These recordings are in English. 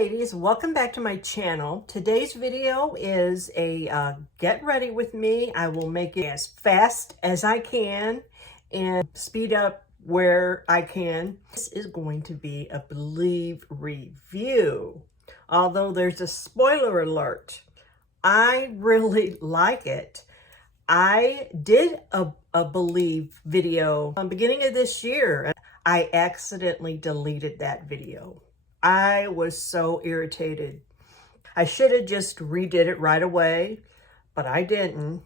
ladies, welcome back to my channel. Today's video is a get ready with me. I will make it as fast as I can and speed up where I can. This is going to be a Believe review. Although there's a spoiler alert, I really like it. I did a Believe video on the beginning of this year. I accidentally deleted that video. I was so irritated. I should have just redid it right away, but I didn't.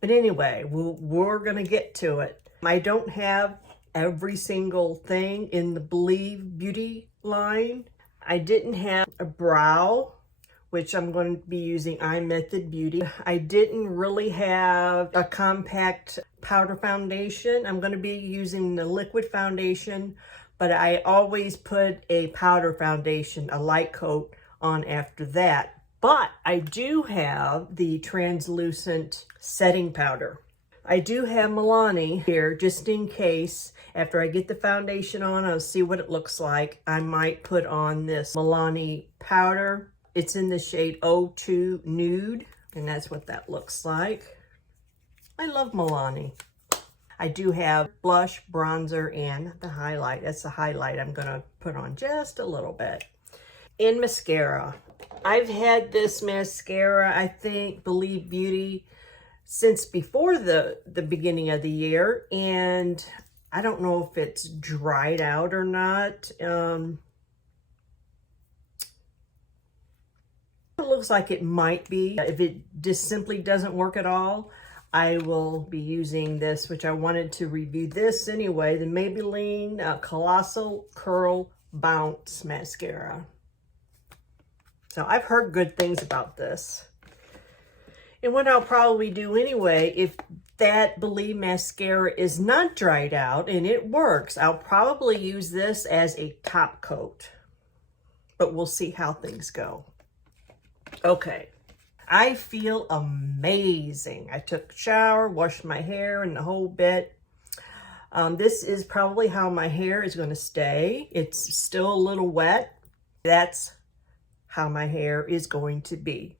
But anyway, we're going to get to it. I don't have every single thing in the Believe beauty line. I didn't have a brow, which I'm going to be using iMethod Beauty. I didn't really have a compact powder foundation. I'm going to be using the liquid foundation, but I always put a powder foundation, a light coat on after that. But I do have the translucent setting powder. I do have Milani here just in case. After I get the foundation on, I'll see what it looks like. I might put on this Milani powder. It's in the shade 02 Nude, and that's what that looks like. I love Milani. I do have blush, bronzer, and the highlight. That's the highlight I'm going to put on just a little bit. In mascara. I've had this mascara, I think, Believe Beauty, since before the beginning of the year, and I don't know if it's dried out or not. It looks like it might be. If it just simply doesn't work at all, I will be using this, which I wanted to review this anyway, the Maybelline Colossal Curl Bounce Mascara. So I've heard good things about this. And what I'll probably do anyway, if that Believe mascara is not dried out and it works, I'll probably use this as a top coat. But we'll see how things go. Okay. I feel amazing. I took a shower, washed my hair and the whole bit. This is probably how my hair is going to stay. It's still a little wet. That's how my hair is going to be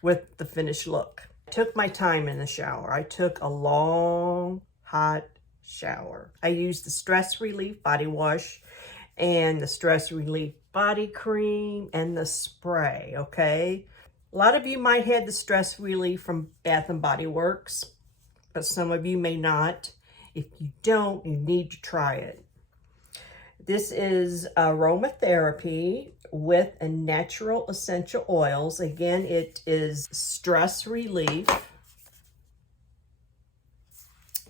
with the finished look. I took my time in the shower. I took a long, hot shower. I used the Stress Relief body wash and the Stress Relief body cream and the spray, okay? A lot of you might have the Stress Relief from Bath & Body Works, but some of you may not. If you don't, you need to try it. This is aromatherapy with a natural essential oils. Again, it is Stress Relief.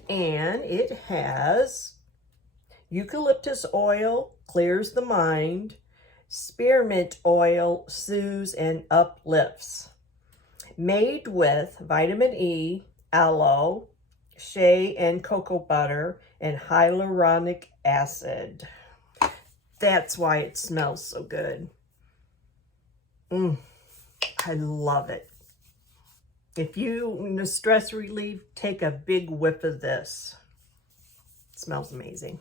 And it has eucalyptus oil, clears the mind. Spearmint oil soothes and uplifts. Made with vitamin E, aloe, shea and cocoa butter, and hyaluronic acid. That's why it smells so good. I love it. If you need stress relief, take a big whiff of this. It smells amazing.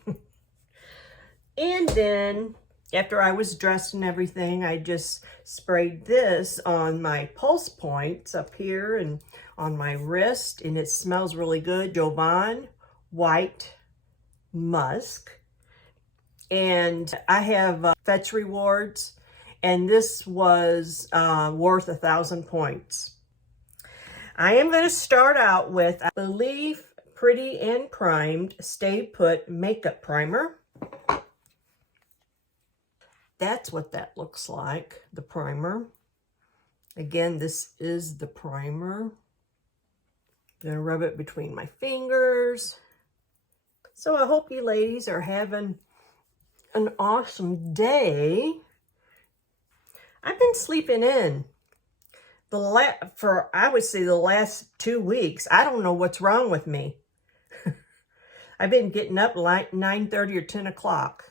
And then after I was dressed and everything, I just sprayed this on my pulse points up here and on my wrist, and it smells really good. Jovan White Musk. And I have Fetch Rewards, and this was worth 1,000 points. I am going to start out with Believe Pretty and Primed Stay Put Makeup Primer. That's what that looks like, the primer. Again, this is the primer. I'm going to rub it between my fingers. So I hope you ladies are having an awesome day. I've been sleeping in for I would say the last 2 weeks. I don't know what's wrong with me. I've been getting up like 9:30 or 10 o'clock.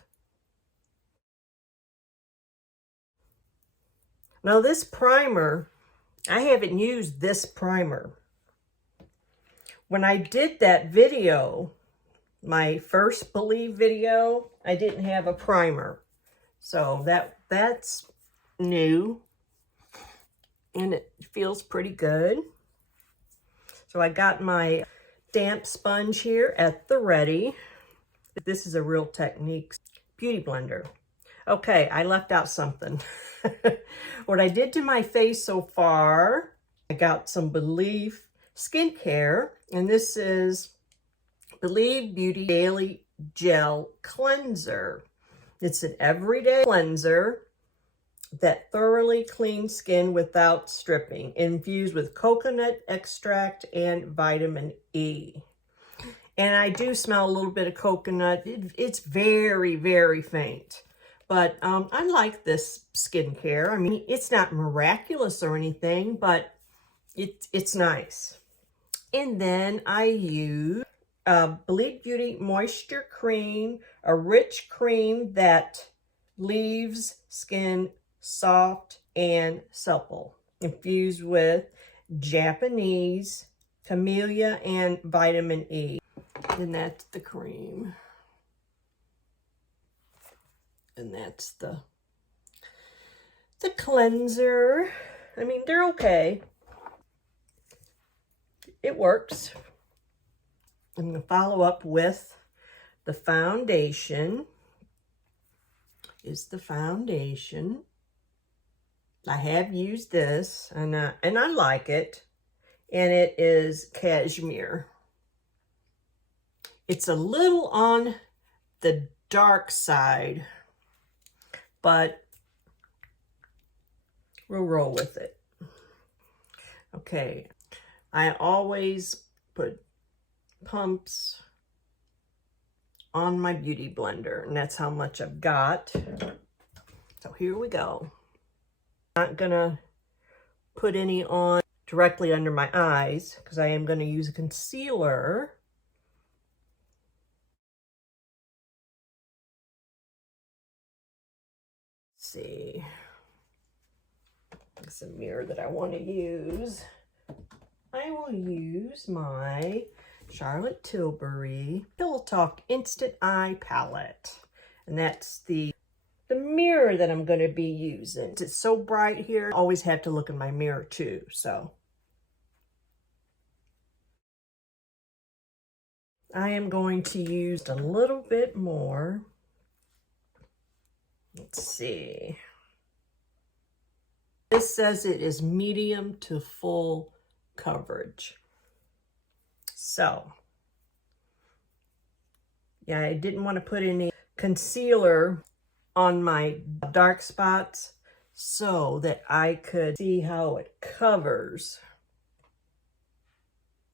Now this primer, I haven't used this primer. When I did that video, my first Believe video, I didn't have a primer. So that's new, and it feels pretty good. So I got my damp sponge here at the ready. This is a Real Techniques beauty blender. Okay, I left out something. What I did to my face so far, I got some Believe skincare, and this is Believe Beauty Daily Gel Cleanser. It's an everyday cleanser that thoroughly cleans skin without stripping, infused with coconut extract and vitamin E. And I do smell a little bit of coconut. It's very, very faint. But I like this skincare. I mean, it's not miraculous or anything, but it's nice. And then I use Believe Beauty Moisture Cream, a rich cream that leaves skin soft and supple, infused with Japanese camellia and vitamin E. And that's the cream. And that's the cleanser. I mean, they're okay. It works. I'm going to follow up with the foundation. Is the foundation. I have used this, and I like it. And it is Cashmere. It's a little on the dark side, but we'll roll with it. Okay, I always put pumps on my beauty blender, and that's how much I've got. So here we go. Not gonna put any on directly under my eyes because I am gonna use a concealer. Let's see. It's a mirror that I want to use. I will use my Charlotte Tilbury Pillow Talk Instant Eye Palette. And that's the mirror that I'm going to be using. It's so bright here. I always have to look in my mirror too, so. I am going to use a little bit more. Let's see. This says it is medium to full coverage. So, yeah, I didn't want to put any concealer on my dark spots so that I could see how it covers.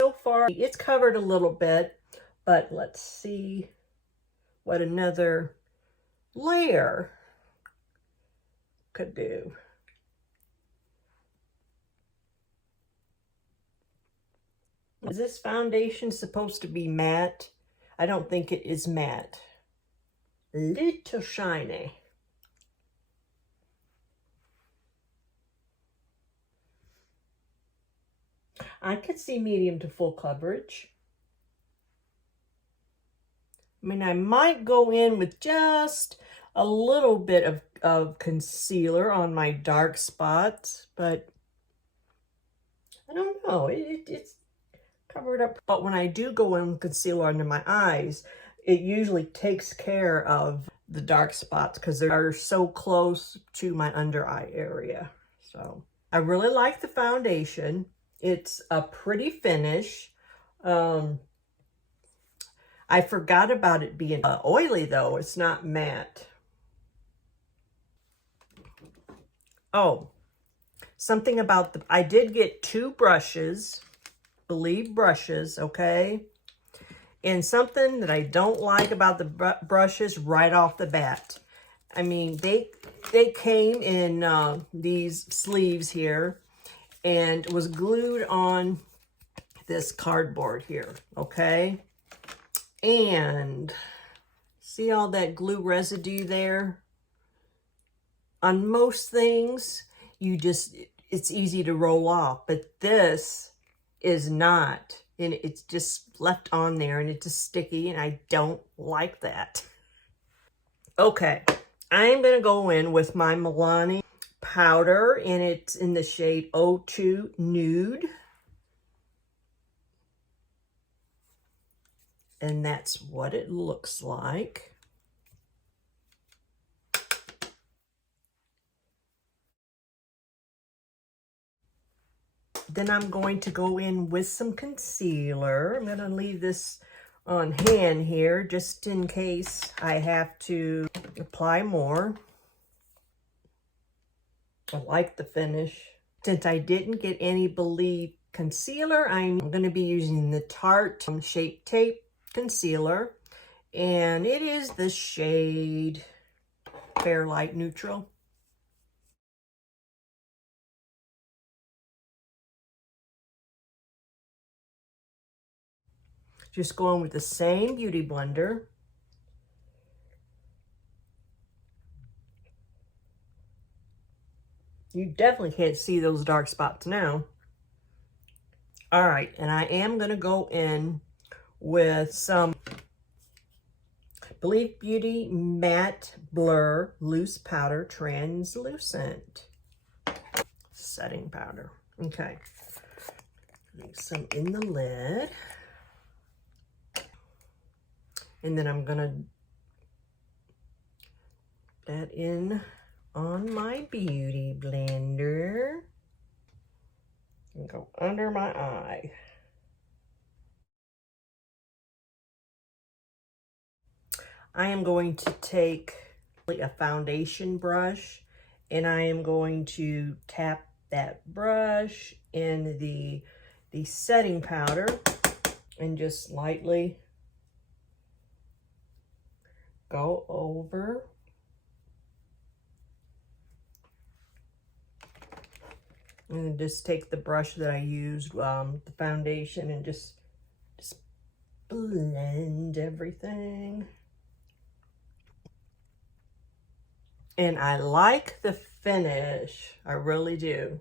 So far, it's covered a little bit, but let's see what another layer could do. Is this foundation supposed to be matte? I don't think it is matte. Little shiny. I could see medium to full coverage. I mean, I might go in with just a little bit of concealer on my dark spots, but I don't know. It's covered up. But when I do go in with concealer under my eyes, it usually takes care of the dark spots because they are so close to my under eye area. So I really like the foundation. It's a pretty finish. I forgot about it being oily though. It's not matte. Oh, something about I did get 2 brushes, Believe brushes, okay? And something that I don't like about the brushes right off the bat. I mean, they came in these sleeves here and was glued on this cardboard here, okay? And see all that glue residue there? On most things, it's easy to roll off, but this is not. And it's just left on there and it's just sticky and I don't like that. Okay, I'm going to go in with my Milani powder, and it's in the shade 02 Nude. And that's what it looks like. Then I'm going to go in with some concealer. I'm going to leave this on hand here just in case I have to apply more. I like the finish. Since I didn't get any Believe concealer, I'm going to be using the Tarte Shape Tape concealer. And it is the shade Fair Light Neutral. Just going with the same beauty blender. You definitely can't see those dark spots now. All right, and I am going to go in with some Believe Beauty Matte Blur Loose Powder Translucent setting powder. Okay, make some in the lid. And then I'm going to put that in on my beauty blender and go under my eye. I am going to take a foundation brush, and I am going to tap that brush in the setting powder and just lightly go over. And just take the brush that I used, the foundation, and just blend everything. And I like the finish. I really do.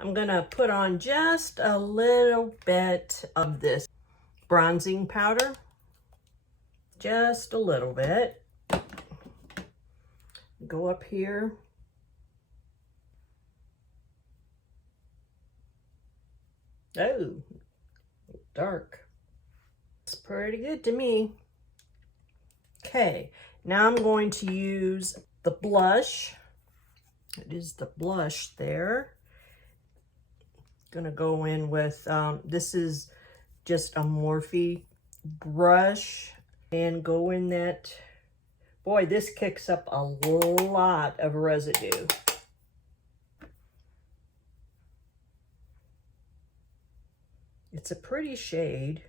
I'm going to put on just a little bit of this bronzing powder. Just a little bit. Go up here. Oh, dark. It's pretty good to me. Okay, now I'm going to use the blush. It is the blush there. Gonna go in with, this is just a Morphe brush, and go in that. Boy, this kicks up a lot of residue. It's a pretty shade.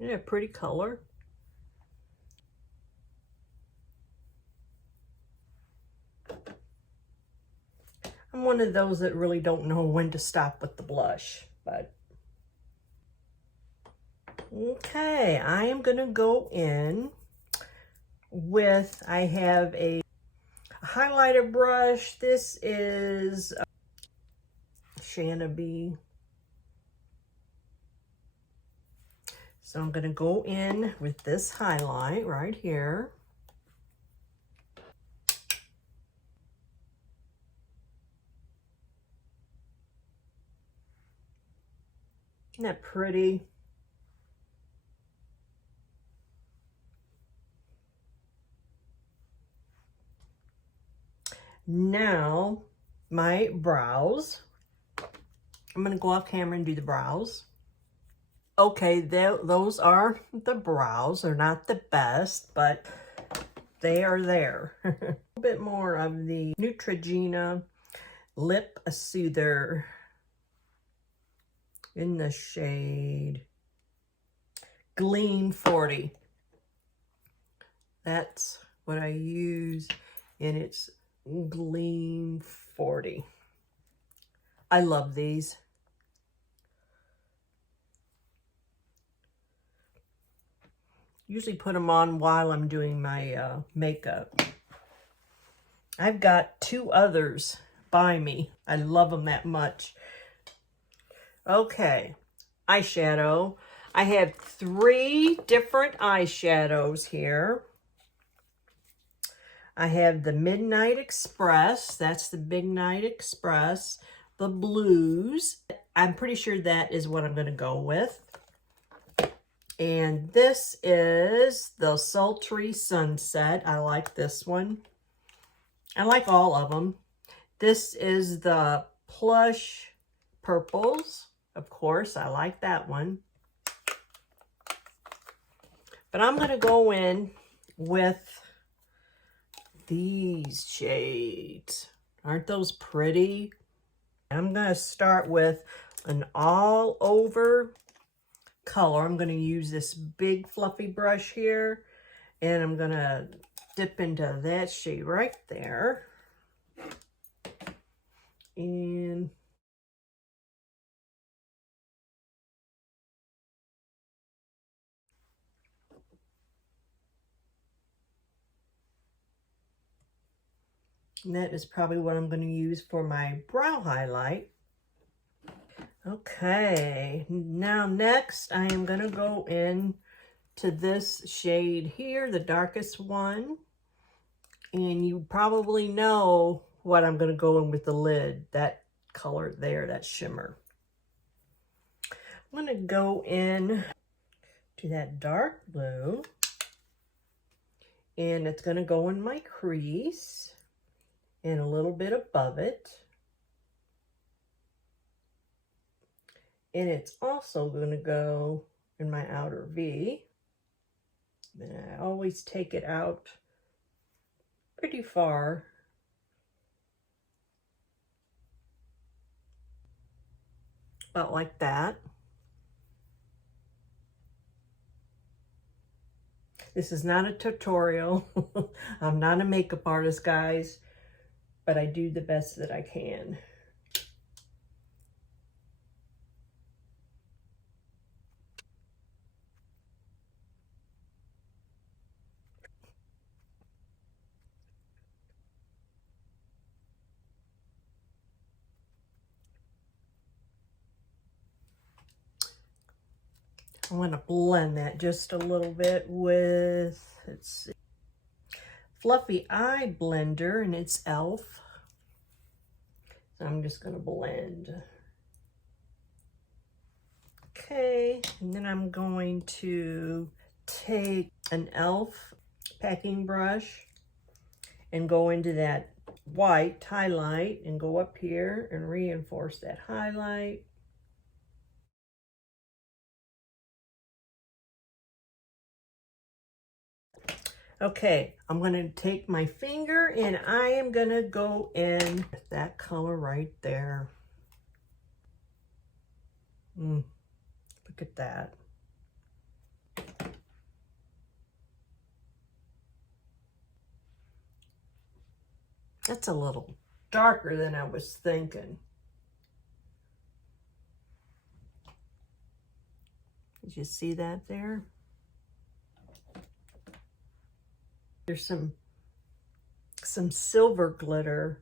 Yeah, pretty color. I'm one of those that really don't know when to stop with the blush, but okay, I am gonna go in with, I have a highlighter brush. This is Shannaby. So I'm gonna go in with this highlight right here. Isn't that pretty? Now, my brows. I'm going to go off camera and do the brows. Okay, those are the brows. They're not the best, but they are there. A little bit more of the Neutrogena Lip Soother in the shade Gleam 40. That's what I use, and it's Gleam 40. I love these. Usually put them on while I'm doing my makeup. I've got 2 others by me. I love them that much. Okay, eyeshadow. I have 3 different eyeshadows here. I have the Midnight Express. That's the Midnight Express. The blues. I'm pretty sure that is what I'm going to go with. And this is the Sultry Sunset. I like this one. I like all of them. This is the Plush Purples. Of course, I like that one. But I'm going to go in with these shades. Aren't those pretty? I'm going to start with an all over color. I'm going to use this big fluffy brush here, and I'm going to dip into that shade right there. And that is probably what I'm going to use for my brow highlight. Okay, now next I am going to go in to this shade here, the darkest one. And you probably know what I'm going to go in with the lid, that color there, that shimmer. I'm going to go in to that dark blue. And it's going to go in my crease and a little bit above it. And it's also going to go in my outer V. And I always take it out pretty far. About like that. This is not a tutorial. I'm not a makeup artist, guys, but I do the best that I can. I'm going to blend that just a little bit with, let's see, Fluffy Eye Blender, and it's e.l.f. So I'm just going to blend. Okay, and then I'm going to take an e.l.f. packing brush and go into that white highlight and go up here and reinforce that highlight. Okay, I'm going to take my finger and I am going to go in with that color right there. Look at that. That's a little darker than I was thinking. Did you see that there? There's some silver glitter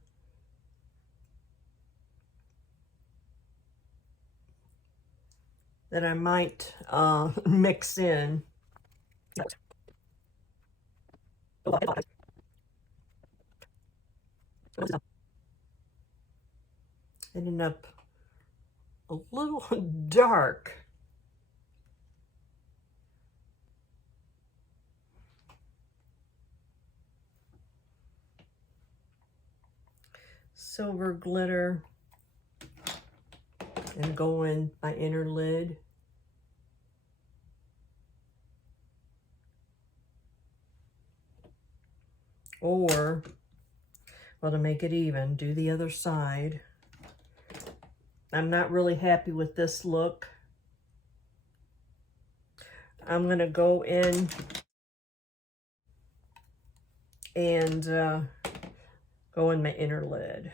that I might mix in. Ended up a little dark. Silver glitter and go in my inner lid. Or, well, to make it even, do the other side. I'm not really happy with this look. I'm going to go in and go in my inner lid.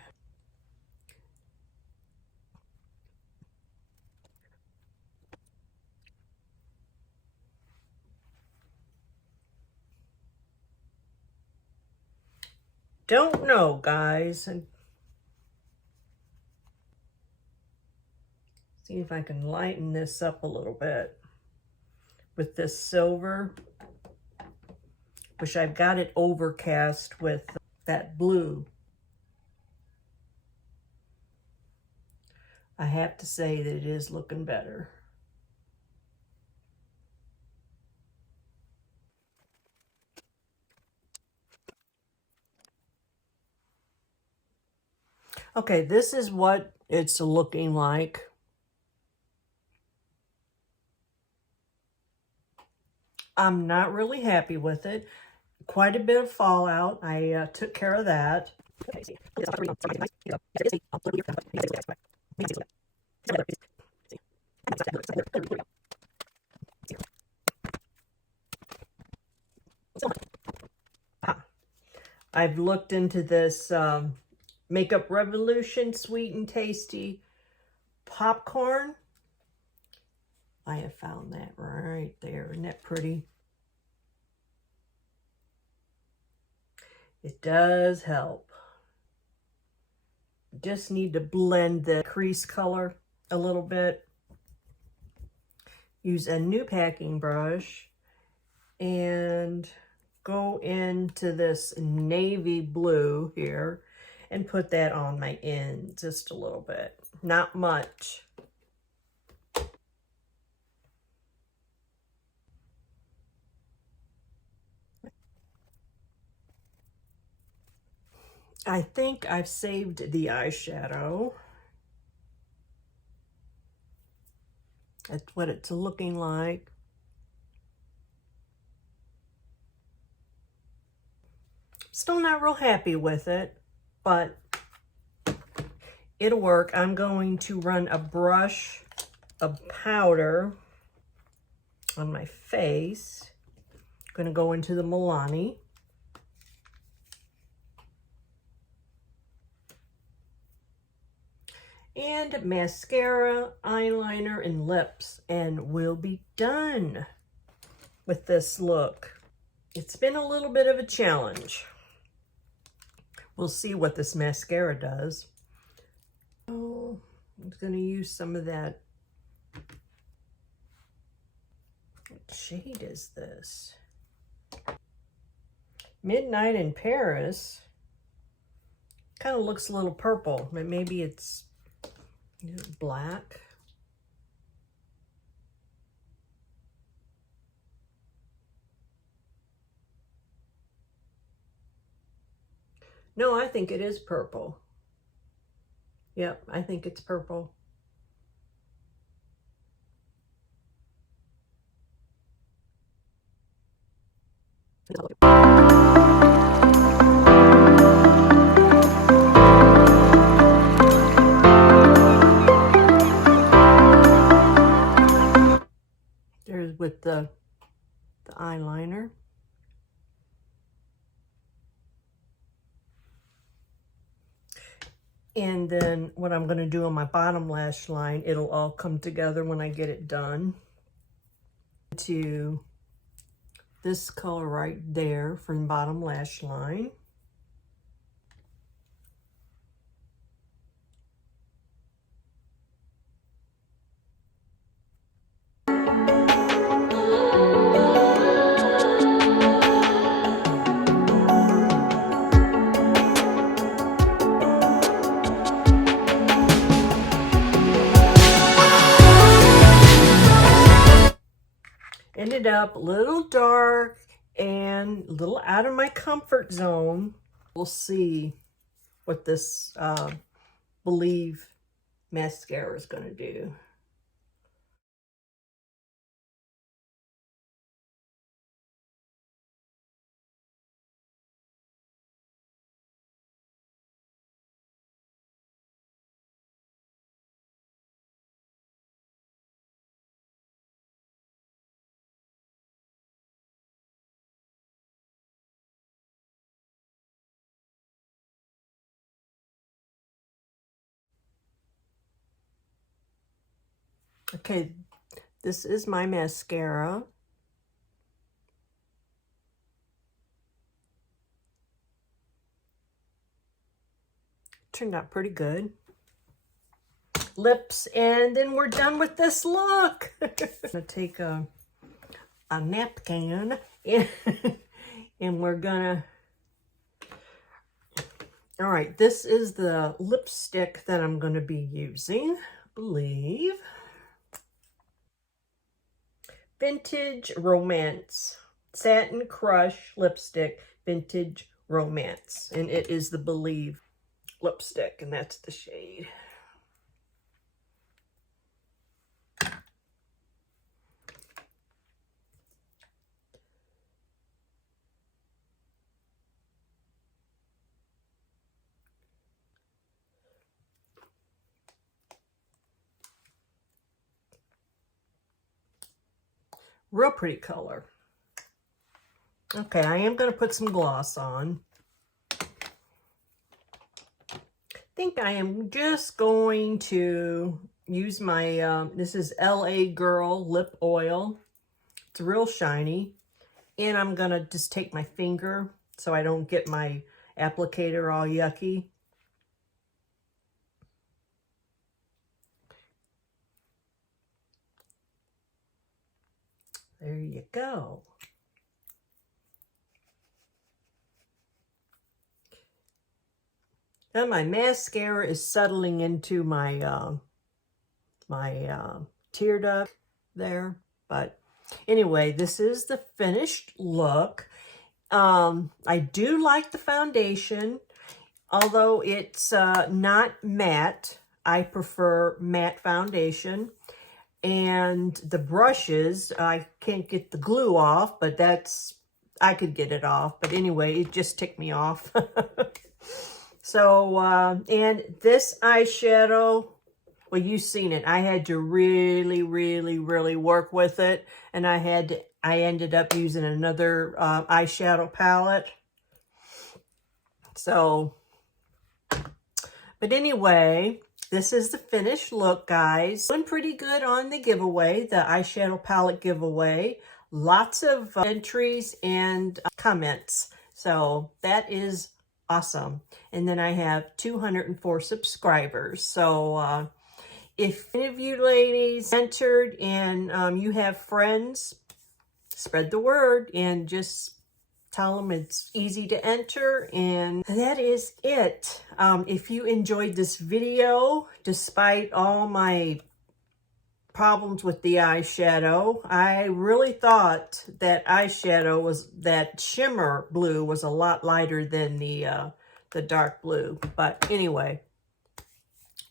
Don't know, guys. And see if I can lighten this up a little bit. with this silver, which I've got it overcast with that blue. I have to say that it is looking better. Okay, this is what it's looking like. I'm not really happy with it. Quite a bit of fallout. I took care of that. I've looked into this Makeup Revolution Sweet and Tasty Popcorn. I have found that right there. Isn't that pretty? It does help. Just need to blend the crease color a little bit. Use a new packing brush and go into this navy blue here and put that on my end just a little bit. Not much. I think I've saved the eyeshadow. That's what it's looking like. Still not real happy with it, but it'll work. I'm going to run a brush of powder on my face. I'm going to go into the Milani. And mascara, eyeliner, and lips, and we'll be done with this look. It's been a little bit of a challenge. We'll see what this mascara does. Oh, I'm going to use some of that. What shade is this? Midnight in Paris. Kind of looks a little purple, but maybe it's black. No, I think it is purple. Yep, I think it's purple. There's with the eyeliner. And then what I'm going to do on my bottom lash line, it'll all come together when I get it done. To this color right there from the bottom lash line. Ended up a little dark and a little out of my comfort zone. We'll see what this Believe mascara is going to do. Okay, this is my mascara. Turned out pretty good. Lips, and then we're done with this look. I'm gonna take a a napkin and we're gonna, all right, this is the lipstick that I'm gonna be using, I believe. Vintage Romance Satin Crush Lipstick, Vintage Romance, and it is the Believe lipstick, and that's the shade. Real pretty color. Okay, I am going to put some gloss on. I think I am just going to use my, this is LA Girl Lip Oil. It's real shiny. And I'm going to just take my finger so I don't get my applicator all yucky. There you go. Now my mascara is settling into my tear duct there. But anyway, this is the finished look. I do like the foundation, although it's not matte. I prefer matte foundation. And the brushes, I can't get the glue off, but I could get it off. But anyway, it just ticked me off. So, and this eyeshadow, well, you've seen it. I had to really, really, really work with it. And I ended up using another eyeshadow palette. So, but anyway, this is the finished look, guys. Doing pretty good on the giveaway, the eyeshadow palette giveaway. Lots of entries and comments. So that is awesome. And then I have 204 subscribers. So if any of you ladies entered and you have friends, spread the word and just tell them it's easy to enter. And that is it. If you enjoyed this video, despite all my problems with the eyeshadow, I really thought that that shimmer blue was a lot lighter than the dark blue. But anyway,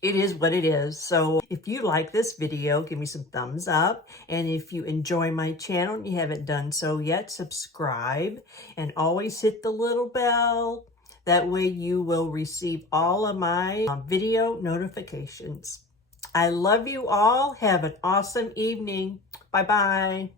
it is what it is. So if you like this video, give me some thumbs up. And if you enjoy my channel and you haven't done so yet, subscribe and always hit the little bell. That way you will receive all of my video notifications. I love you all. Have an awesome evening. Bye-bye.